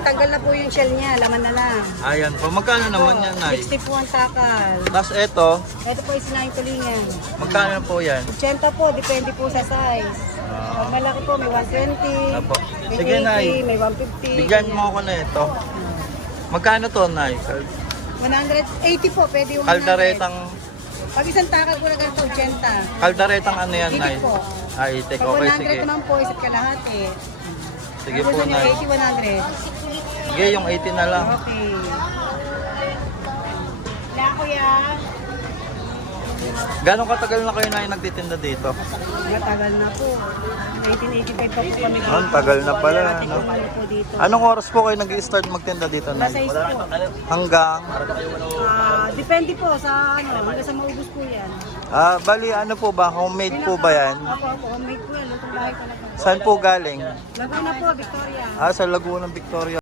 tanggal na po yung shell niya, laman na lang. Ayan po. Magkano naman yan, Nay? 60 po ang takal. Tapos ito, Ito po is sinayang tulingan. magkano po yan? 80 po, depende po sa size. Pag malaki po, may 120. Apo. May Sige, 80, Nay. may 150. Bigyan mo ako na ito. Magkano to, Nay? 180 po, pwede yung 100. Kaldaretang, Pag isang takal po na ganito, 80. kaldaretang ano yan, Nay? Itik po. Ay, itik. Pag Okay, 100 sige. naman po, isa't kalahati. Sige Tapos po, yung Nay. 80, 100. Sige, yung 80 na lang. Okay. Wala, kuya. Gano'ng katagal na kayo, Nay, nagtitinda dito? Matagal na po. 1985 pa po kami. Ang tagal na pala, Ate no? ko po dito. Anong oras po kayo nag-start magtinda dito, Nasa Nay? is po. Hanggang? Depende po sa ano, hanggang sa maubos po yan. Bali, ano po ba? Homemade po ba yan? Opo, homemade po yan. Lutong bahay talaga. Saan po galing? Laguna po, Victoria. Sa Laguna, Victoria.